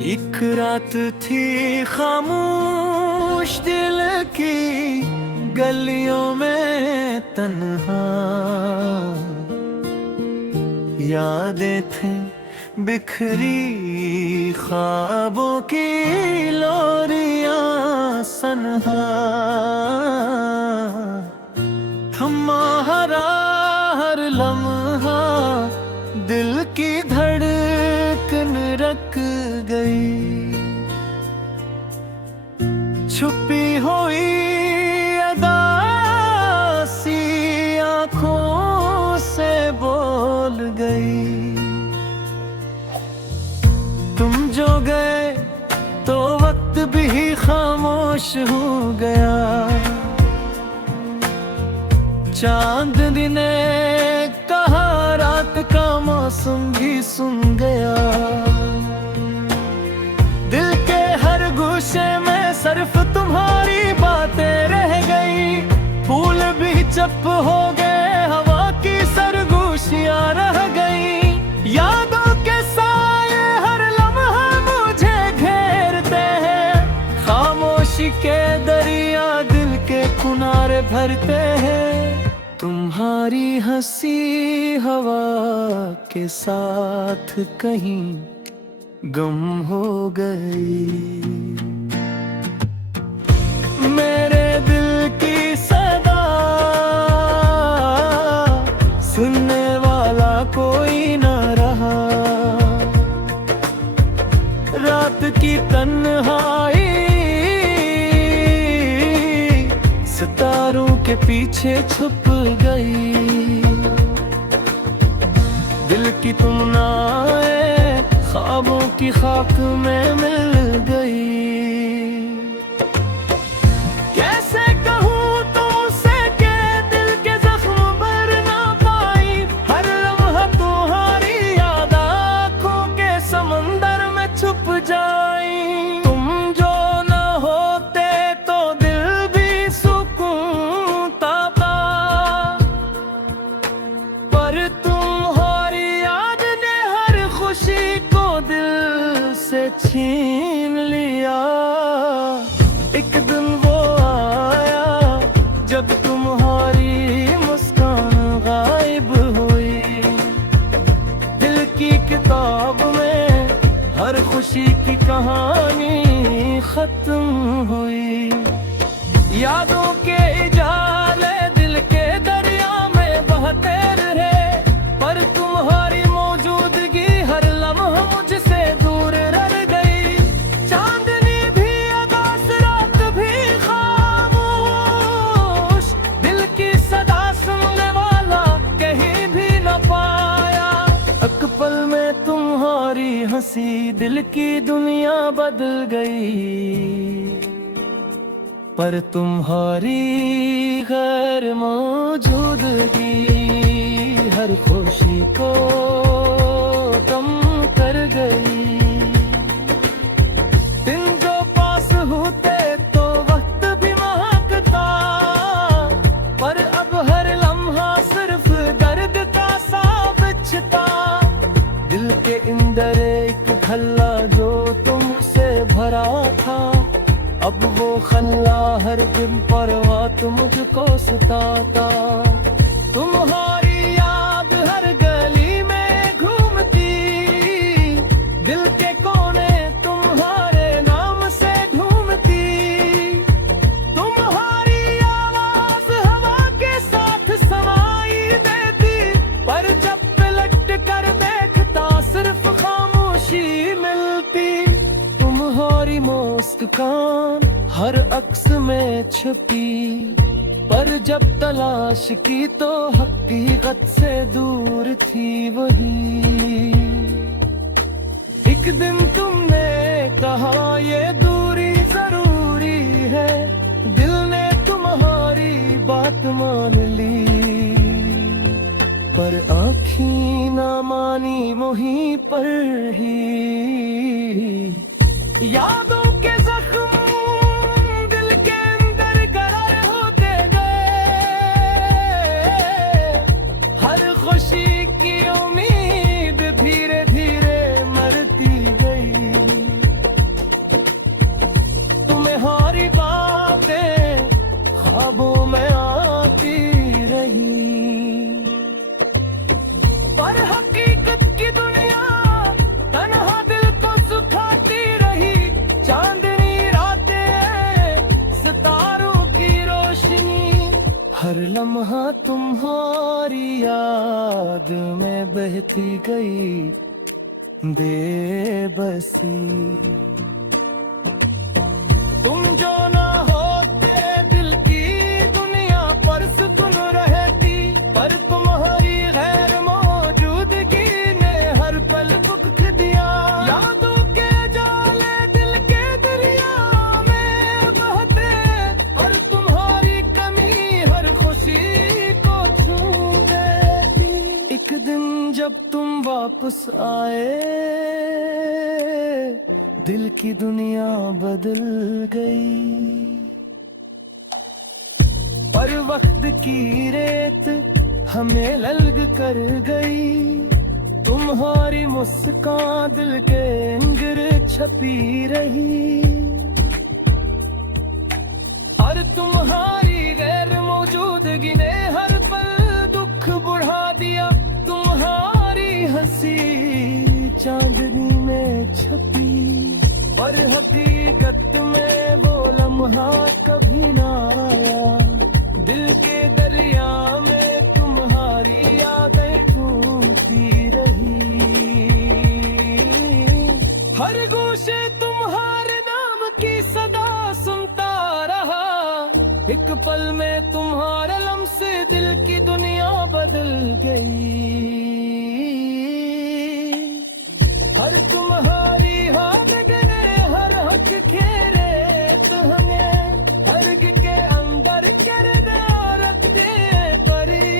एक रात थी खामोश दिल की गलियों में तन्हा, यादें थी बिखरी ख्वाबों की लोरियां सनहा। थमा हर लम्हा दिल की धड़कन रख गई, छुपी हुई अदासी आँखों से बोल गई। तुम जो गए तो वक्त भी खामोश हो गया, चांदनी ने कहा रात का मौसम भी सुन गया। दिल के हर गोशे में सिर्फ तुम्हारी बातें रह गई, फूल भी चुप हो गए, हवा की सरगोशियां रह गई। यादों के साए हर लम्हा मुझे घेरते हैं, खामोशी के दरिया दिल के किनारे भरते हैं। तुम्हारी हंसी हवा के साथ कहीं गम हो गई। मेरे दिल की सदा सुनने वाला कोई न रहा, रात की तन्हाई सितारों के पीछे छुप गई। दिल की तुम ना आए, ख्वाबों की खाक में मिल गई। कैसे कहूँ तुमसे के दिल के जख्म भर ना पाई, हर लम्हा तुम्हारी याद आँखों के समंदर में छुप जाई। तुम जो न होते तो दिल भी सुकून पाता, पर तुम्हारी याद ने हर खुशी को दिल से छीन लिया। एक दिन वो आया जब तुम्हारी मुस्कान गायब हुई, दिल की किताब में हर खुशी की कहानी खत्म हुई। यादों के जाले दिल के दरिया में बहते रहे, पर तुम्हारी मौजूदगी हर लम्हा मुझसे दूर रह गई। चांदनी भी उदास रात भी खामोश, दिल की सदा सुनने वाला कहीं भी न पाया। एक पल में तुम्हारी हंसी दिल की दुनिया बदल गई, पर तुम्हारी गैर मौजूदगी हर खुशी को कम कर गई। दिन जो पास होते तो वक्त भी महकता, पर अब हर लम्हा सिर्फ दर्द का सा बिछता। दिल के अंदर एक खल्ला जो तुमसे भरा था, अब वो खल्ला हर दिन परवात मुझको सताता। तुम्हारी याद हर गली में घूमती, दिल के कोने तुम्हारे नाम से ढूंढती। तुम्हारी आवाज हवा के साथ समाई देती, पर जब पलट कर देखता सिर्फ खामोशी मिलती। तुम्हारी मुस्कान हर अक्स में छुपी, पर जब तलाश की तो हकीकत से दूर थी वही। एक दिन तुमने कहा ये दूरी जरूरी है, दिल ने तुम्हारी बात मान ली, पर आँखी ना मानी वहीं पर ही। यादों के जख्म दिल के अंदर गहर होते गए, हर खुशी की उम्मीद धीरे धीरे मरती गई। लम्हा तुम्हारी याद में बहती गई बेबसी। तुम जो ना होते दिल की दुनिया पर सुकून रहती, पर तुम्हारी गैर मौजूदगी ने हर पल दुख दिया। यादों के जाले दिल के दरिया में बहते, और तुम्हारी कमी हर खुशी को छू देती। एक दिन जब तुम वापस आए, दिल की दुनिया बदल गई। पर वक्त की रेत हमें अलग कर गई। तुम्हारी मुस्कान दिल के अंदर छपी रही, और तुम्हारी गैर मौजूदगी ने हर पल दुख बढ़ा दिया। तुम्हारी हंसी चांदनी में छपी, पर हकीकत में वो लम्हा कभी ना आया। दिल के दरिया में तुम्हारी यादें डूबती रही। हर गोशे तुम्हारे नाम की सदा सुनता रहा। एक पल में तुम्हारे लम्हे से दिल की दुनिया बदल गई। हर तुम्हारी हाथ खेरे तो हमें हर्ग के अंदर किरदारत दे परी।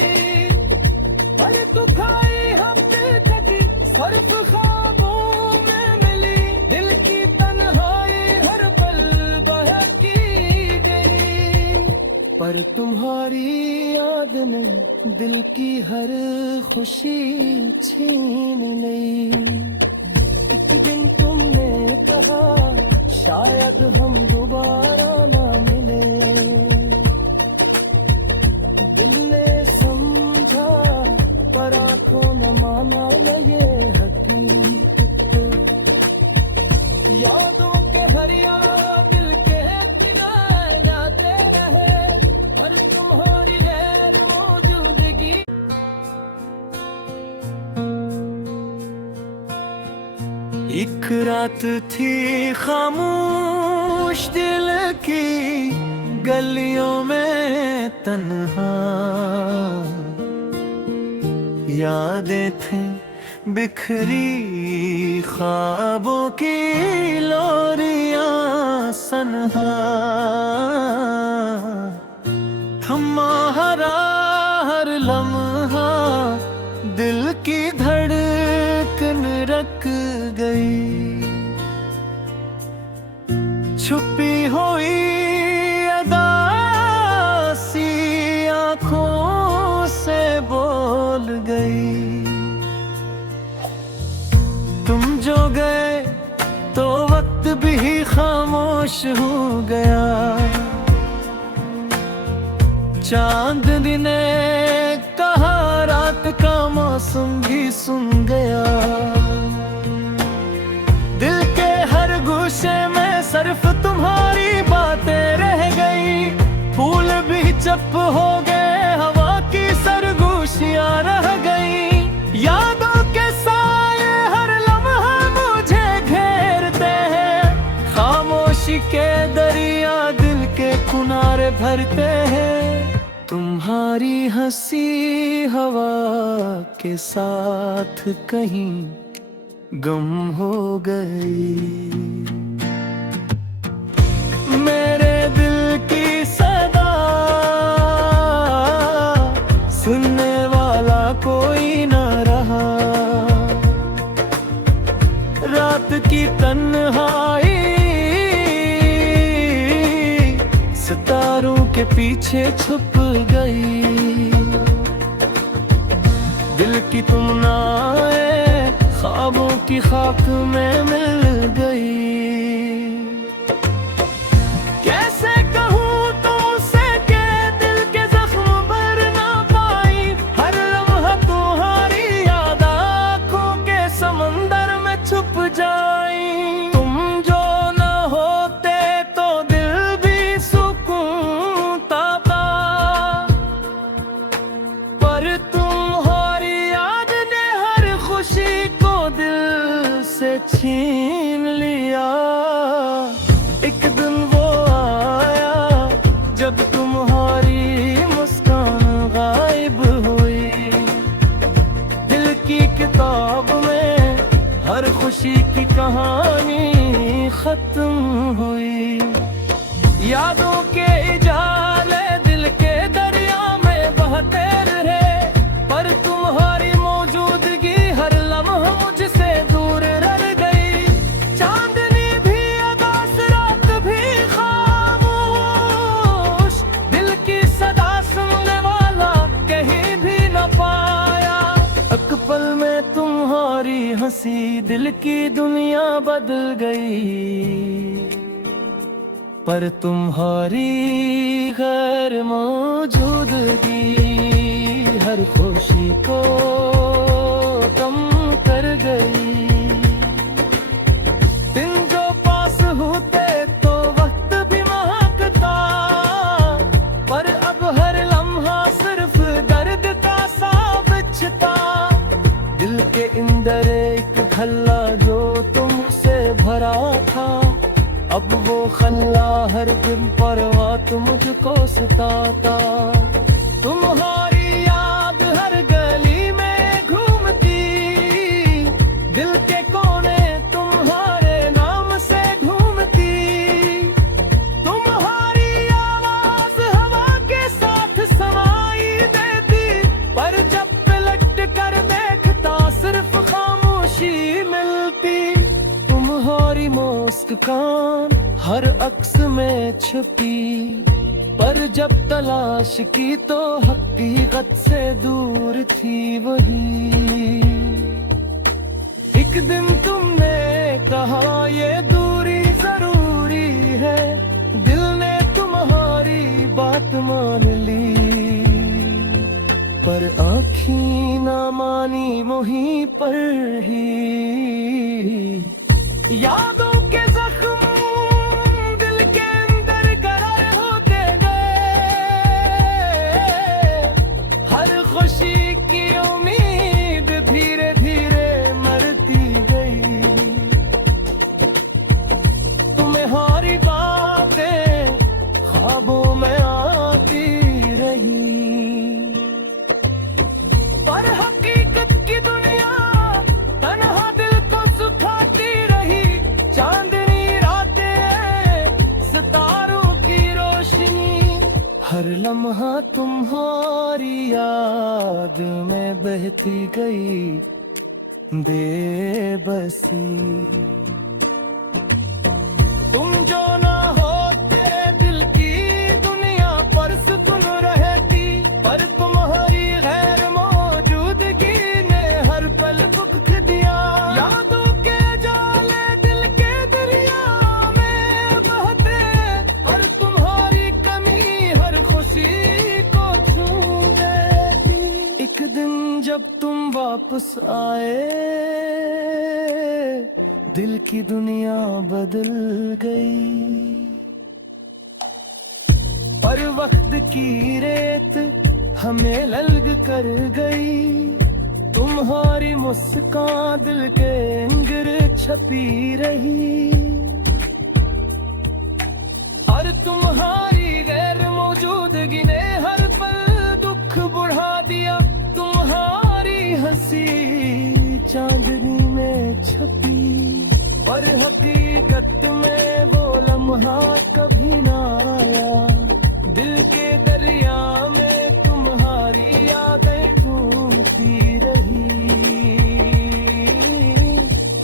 पर तू खाई हफ्ते तक सर्फ ख्वाबों में मिली। दिल की तन्हाई हर पल बहकी गई, पर तुम्हारी याद ने दिल की हर खुशी छीन ली। एक दिन तुमने कहा शायद हम दोबारा ना मिले। दिल ने समझा पर आंखों न माना न ये हकीकत। यादों के हरिया दिल के किनारे जाते रहे, पर तुम्हारी गैर मौजूदगी। एक रात थी खामोश दिल की गलियों में तन्हा। यादें थी बिखरी ख्वाबों की लोरियां सनहा। थमा हर लम्हा दिल की धड़कन रख गई। छुपी हुई अदासी आंखों से बोल गई। तुम जो गए तो वक्त भी खामोश हो गया। चांदनी ने कहा रात का मौसम भी सुन गया। दिल के हर गुस्से में सिर्फ तुम्हारी बातें रह गई। फूल भी चुप हो गए, हवा की सरगोशियां रह गई। यादों के साए हर लम्हा मुझे घेरते हैं। खामोशी के दरिया दिल के किनारे भरते हैं। तुम्हारी हंसी हवा के साथ कहीं गम हो गई। मेरे दिल की सदा सुनने वाला कोई न रहा। रात की तन्हाई सितारों के पीछे छुप गई। दिल की तुम ना आए, ख्वाबों की खाक में मिल गई। कैसे कहूँ तुमसे के दिल के जख्म भर ना पाई। हर लम्हा तुम्हारी याद आँखों के समंदर में छुप जाई। तुम जो न होते तो दिल भी सुकून पाता, छीन लिया। एक दिन वो आया जब तुम्हारी मुस्कान गायब हुई। दिल की किताब में हर खुशी की कहानी खत्म हुई। यादों के इजाले दिल के दरिया में बहते रहे, पर तुम्हारी मौजूदगी हर लम्हा मुझसे दूर रह गई। चांदनी भी अदास, रात भी खामोश, दिल की सदा सुनने वाला कहीं भी न पाया। एक पल में तुम्हारी हंसी दिल की दुनिया बदल गई, पर तुम्हारी गैर मौजूदगी हर खुशी को कम कर गई। दिन जो पास होते तो वक्त भी महकता, पर अब हर लम्हा सिर्फ दर्द का सा बिछता। दिल के अंदर एक खल्ला जो तुमसे भरा था, अब वो खल्ला हर दिन परवात मुझको सताता। तुम्हारी याद हर गली में घूमती, दिल के कोने तुम्हारे नाम से ढूंढती। तुम्हारी आवाज हवा के साथ समाई देती, पर जब पलट कर देखता सिर्फ खामोशी मिलती। तुम्हारी मुस्कान हर अक्स में छुपी, पर जब तलाश की तो हकीकत से दूर थी वही। एक दिन तुमने कहा ये दूरी जरूरी है, दिल ने तुम्हारी बात मान ली, पर आँखी ना मानी मुहीं पर ही। यादों के जख्म दिल के अंदर गहरे होते गए, हर खुशी की उम्मीद धीरे धीरे मरती गई। तुम्हारी बातें ख्वाबों में आती रही, पर हकीकत की दुनिया तन्हा दिल को सुखाती रही। चांदनी रातें, सितारों की रोशनी, हर लम्हा तुम्हारी याद में बहती गई बेबसी। तुम जो ना होते दिल की दुनिया पर सुकून रहती, पर तुम्हारी गैर मौजूदगी ने हर पल दुख दिया। यादों के जाले दिल के दरिया में बहते, और तुम्हारी कमी हर खुशी को छू देती। एक दिन जब तुम वापस आए, दिल की दुनिया बदल गई, पर वक्त की रेत हमें लल्ग कर गई। तुम्हारी मुस्कान दिल के अंदर छपी रही, और तुम्हारी गैर मौजूदगी ने हर पल दुख बढ़ा दिया। तुम्हारी हंसी चांदनी में छपी, पर हकीकत में वो लम्हा कभी ना आया। दिल के दरिया में तुम्हारी यादें डूबती रही,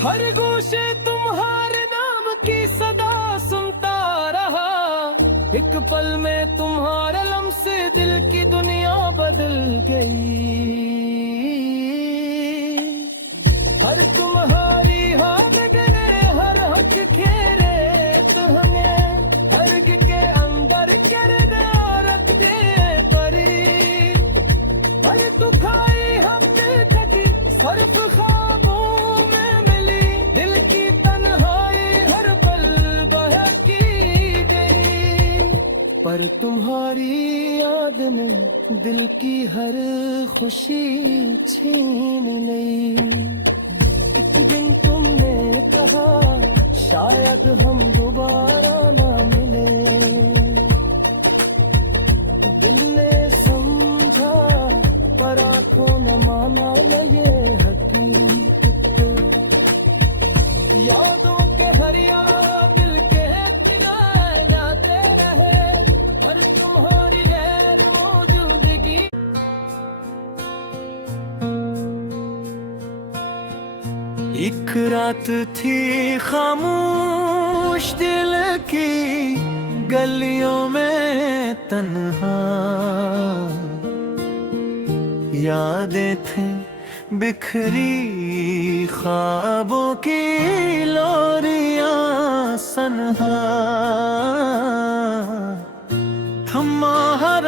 हर गोशे तुम्हारे नाम की सदा सुनता रहा। एक पल में तुम्हारे लम्हे से दिल की दुनिया बदल गई, हर तुम्हारी हाथ गए हर हक खेरे तो हमें हर्ग के अंदर किरदार रखते परी। हर दुखाई हफ्ते कटी सर्फ ख्वाबों में मिली, दिल की तन्हाई हर पल बहकी गई। पर तुम्हारी याद ने दिल की हर खुशी छीन ली। एक दिन तुमने हम दोबारा ना मिले। दिल ने समझा पर आंखों न माना न ये हकीकत। यादों के हरिया दिल के किनारे जाते रहे, पर तुम्हारी गैर मौजूदगी। एक रात थी खामोश दिल की गलियों में तन्हा, यादें थी बिखरी ख्वाबों की लोरियां सनहा। थमा हर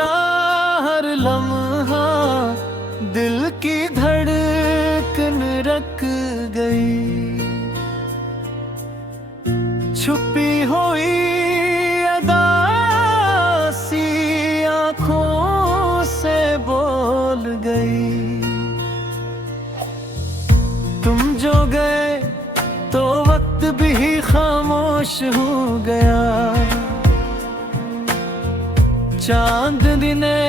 लम्हा दिल की धड़कन रख गई। छुपी हुई अदासी आँखों से बोल गई। तुम जो गए तो वक्त भी खामोश हो गया। चांदनी ने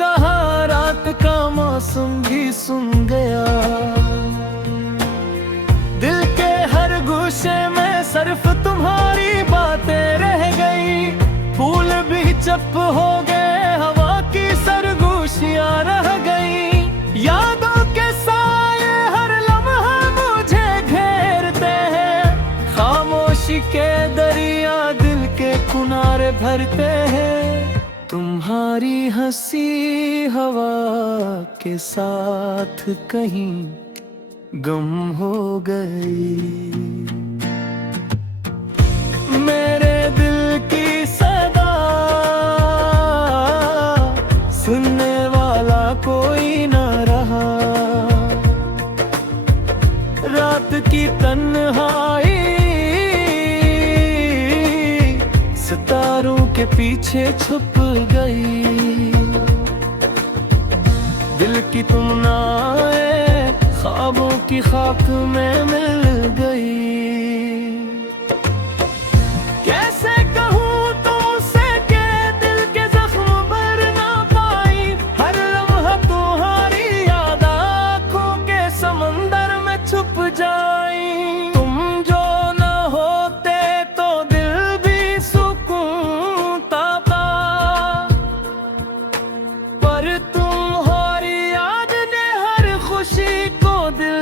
कहा रात का मौसम भी सुन गया। दिल के हर गुस्से में सिर्फ तुम्हारी बातें रह गई। फूल भी चुप हो गए, हवा की सरगोशियां रह गई। यादों के साए हर लम्हा मुझे घेरते हैं, खामोशी के दरिया दिल के किनारे भरते हैं। तुम्हारी हंसी हवा के साथ कहीं गम हो गई। मेरे दिल की सदा सुनने वाला कोई न रहा। रात की तन्हाई सितारों के पीछे छुप गई। दिल की तुम ना आए, ख्वाबों की खाक में मिल गई। कैसे कहूँ तुमसे के दिल के जख्म भर ना पाई। हर लम्हा तुम्हारी याद आँखों के समंदर में छुप जाई। तुम जो न होते तो दिल भी सुकून पाता, पर तुम्हारी याद ने हर खुशी को दिल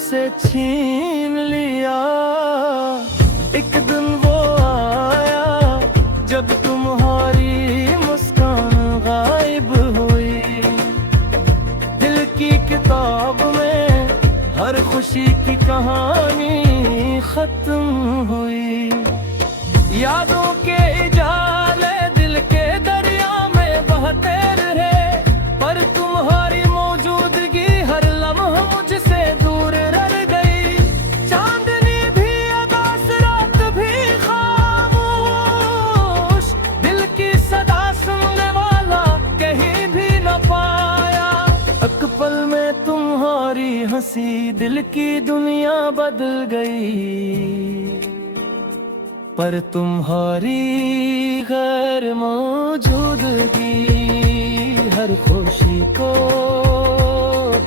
से छीन लिया। एक दिन वो आया जब तुम्हारी मुस्कान गायब हुई। दिल की किताब में हर खुशी की कहानी खत्म हुई। यादों के जाले दिल के दरिया में बहते रहे, पर तुम्हारी मौजूदगी हर लम्हा मुझसे दूर रह गई। चांदनी भी उदास, रात भी खामोश, दिल की सदा सुनने वाला कहीं भी न पाया। एक पल में तुम्हारी हंसी दिल की दुनिया बदल गई, पर तुम्हारी गैर मौजूदगी हर खुशी को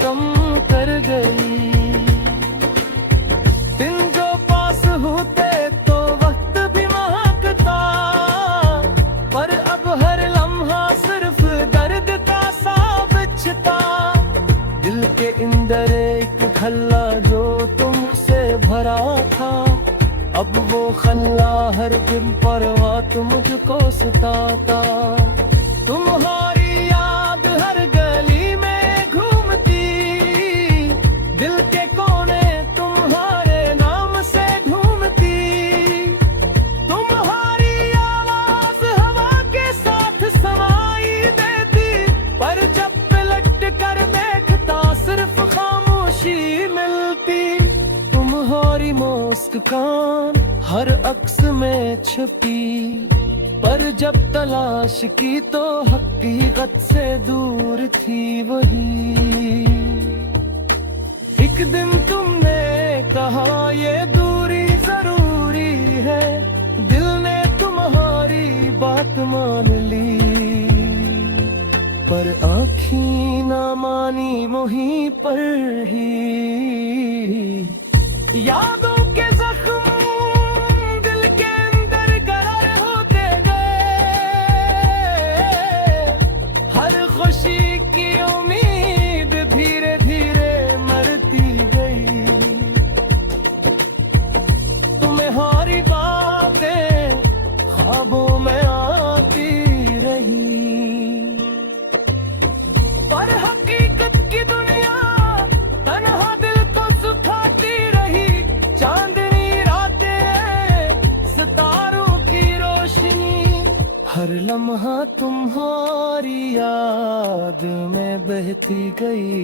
कम कर गई। दिन जो पास होते तो वक्त भी महकता, पर अब हर लम्हा सिर्फ दर्द का सा बिछता। दिल के अंदर एक खल्ला जो तुमसे भरा था, अब वो खल्ला हर दिन परवात मुझको सताता। तुम्हारी याद हर गली में घूमती, दिल के कोने तुम्हारे नाम से ढूंढती। तुम्हारी आवाज हवा के साथ समाई देती, पर जब पलट कर देखता सिर्फ खामोशी मिलती। तुम्हारी मुस्कान हर अक्स में छुपी, पर जब तलाश की तो हकीकत से दूर थी वही। एक दिन तुमने कहा ये दूरी जरूरी है, मान ली, पर आँखी ना मानी मोही पर ही। यादों के जख्म दिल के अंदर गहर होते गए, हर खुशी की उम्मीद धीरे धीरे मरती गई। तुम्हारी बातें ख्वाबों में आती रही, पर हकीकत की दुनिया तन्हा दिल को सुखाती रही। चांदनी रातें, सितारों की रोशनी, हर लम्हा तुम्हारी याद में बहती गई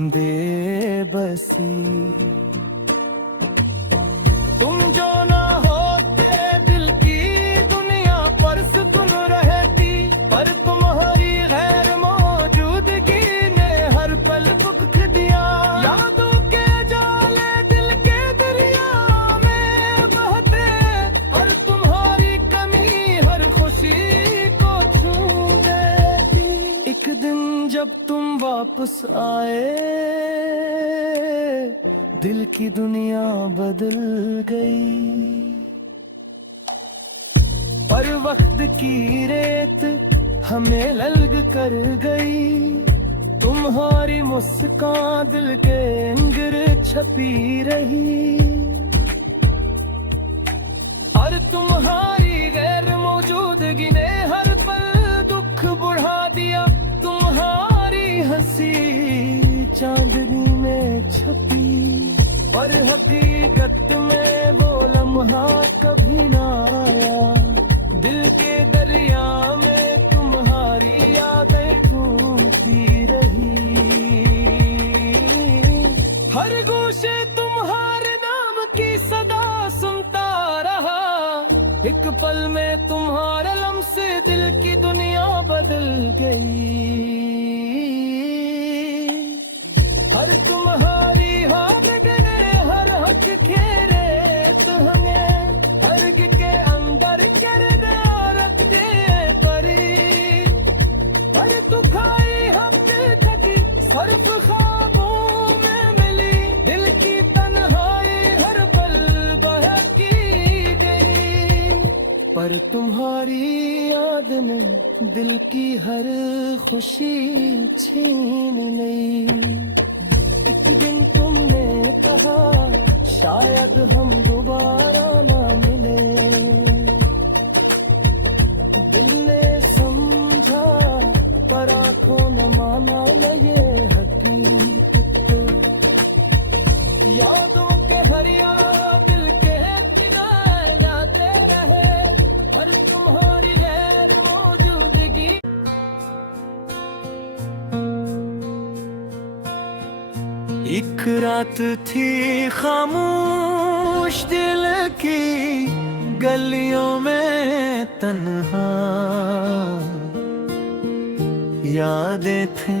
बेबसी। तुम जो ना होते दिल की दुनिया पर सुकून रहती, पर तुम्हारी गैर मौजूदगी ने हर पल दुख दिया। यादों के जाले दिल के दरिया में बहते, और तुम्हारी कमी हर खुशी को छू देती। एक दिन जब तुम वापस आए, दिल की दुनिया बदल गई, पर वक्त की रेत हमें लल्ग कर गई। तुम्हारी मुस्कान दिल के अंदर छपी रही, और तुम्हारी गैर मौजूदगी ने हर पल दुख बढ़ा दिया। तुम्हारी हंसी चांदनी में छपी, पर हकीकत में वो लम्हा कभी ना आया। दिल के दरिया में तुम्हारी यादें ढूंढती रही, हर गोशे तुम्हारे नाम की सदा सुनता रहा। एक पल में तुम्हारे लम्ह से दिल की दुनिया बदल गई, हर तुम्हारी हाथ हर हक खेरे तो हमें हर्ग के अंदर कर दे औरत के परी। पर तू खाई हम दिल थकी, सर्फ ख्वाबों में मिली। दिल की तन्हाई हर पल बहकी गई, पर तुम्हारी याद ने दिल की हर खुशी छीन ली। एक दिन तुमने कहा शायद हम दोबारा ना मिले, दिल ने समझा पर आंखों ने माना न ये हकीकत। यादों के हरिया दिल के किनारे जाते रहे, हर तुम्हारी गैर मौजूदगी। एक रात थी खामोश दिल की गलियों में तन्हा, यादें थी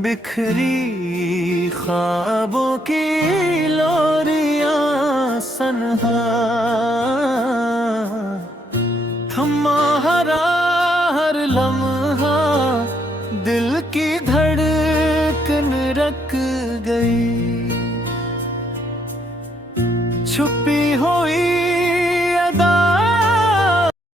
बिखरी ख्वाबों की लोरियां सनहा। थमा हर लम्हा दिल की धड़कन रख गई, छुपी